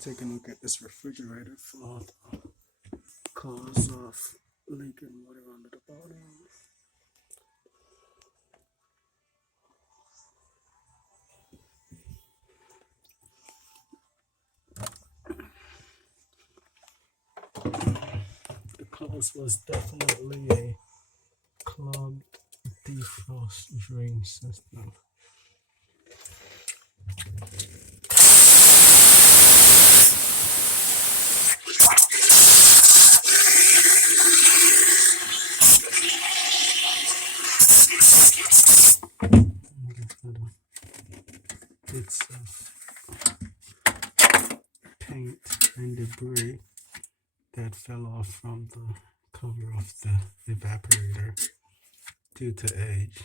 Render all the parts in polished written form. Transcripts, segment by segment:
take a look at this refrigerator for the cause of leaking water under the bottom. The cause was definitely a clogged defrost drain system. Bits of paint and debris that fell off from the cover of the evaporator due to age.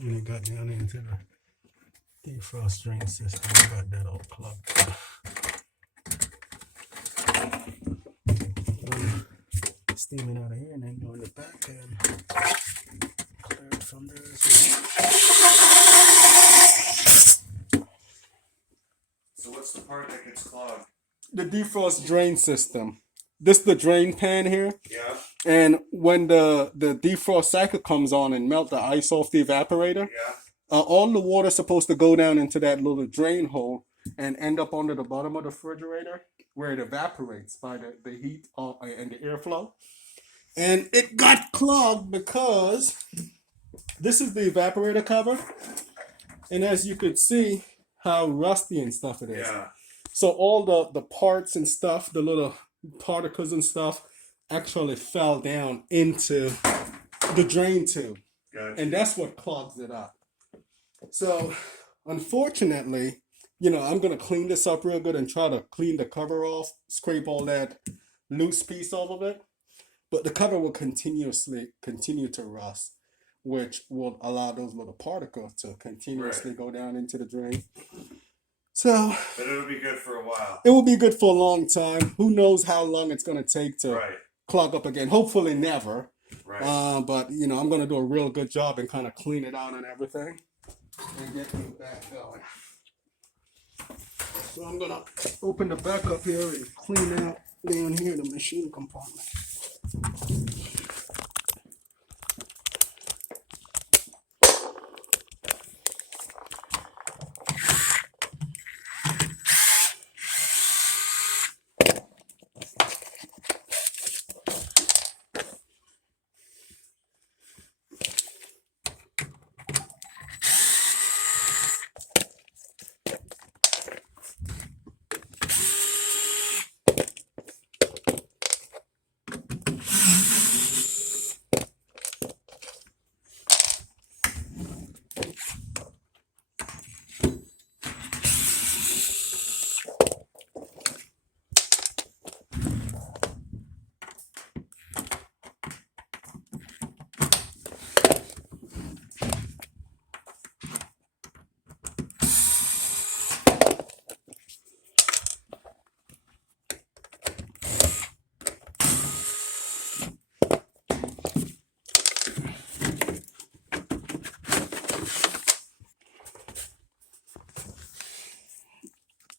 And it got down into the defrost drain system and got that all clogged up. Steaming out of here and then go in the back and clear it from there as well. So what's the part that gets clogged? The defrost drain system. This is the drain pan here. Yeah. And when the defrost cycle comes on and melt the ice off the evaporator, all the water is supposed to go down into that little drain hole and end up under the bottom of the refrigerator where it evaporates by the heat and the airflow. And it got clogged because this is the evaporator cover. And as you could see how rusty and stuff it is. Yeah. So all the parts and stuff, the little particles and stuff actually fell down into the drain tube. Gotcha. And that's what clogs it up. So unfortunately, I'm going to clean this up real good and try to clean the cover off, scrape all that loose piece off of it. But the cover will continue to rust, which will allow those little particles to continuously go down into the drain. So, but it'll be good for a while. It will be good for a long time. Who knows how long it's going to take to clog up again. Hopefully never. Right. But, I'm going to do a real good job and kind of clean it out and everything and get me back going. So I'm going to open the back up here and clean out down here the machine compartment.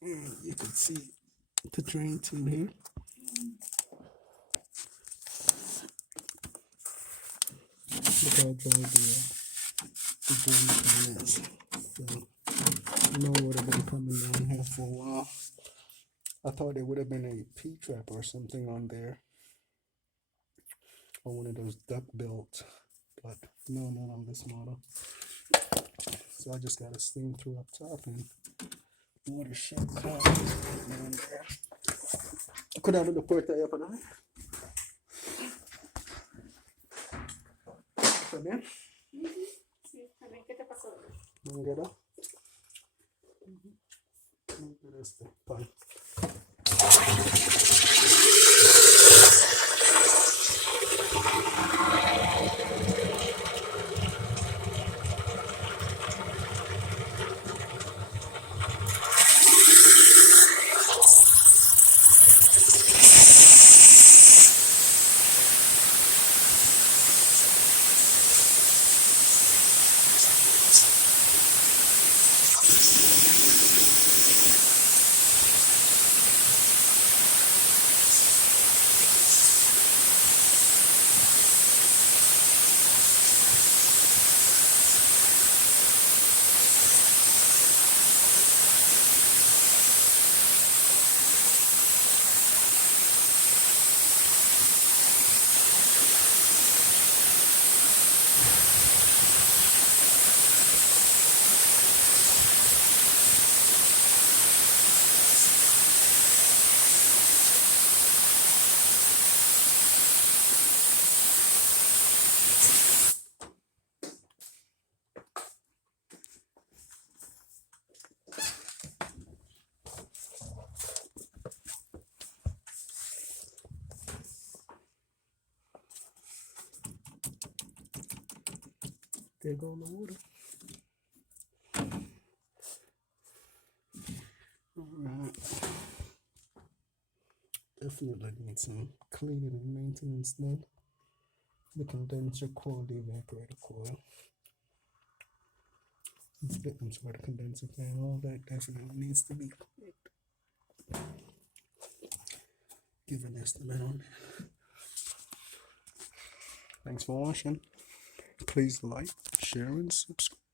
You can see the drain tube here. Look how dry the drain pan is. So, it would have been coming down here for a while. I thought there would have been a P-trap or something on there. Or one of those duck-built. But no, not on this model. So I just got a steam through up top and water should come down there. Cuidado da porta aí, para nós. Tá bem? Sí, también. ¿Qué te pasó? Não quero. Não quero este pan. There go the water. Alright. Definitely need some cleaning and maintenance done. The condenser coil, the evaporator coil. I'm sorry, the condenser fan, all that definitely needs to be cleaned. Give an estimate on that. Thanks for watching. Please like, share, and subscribe.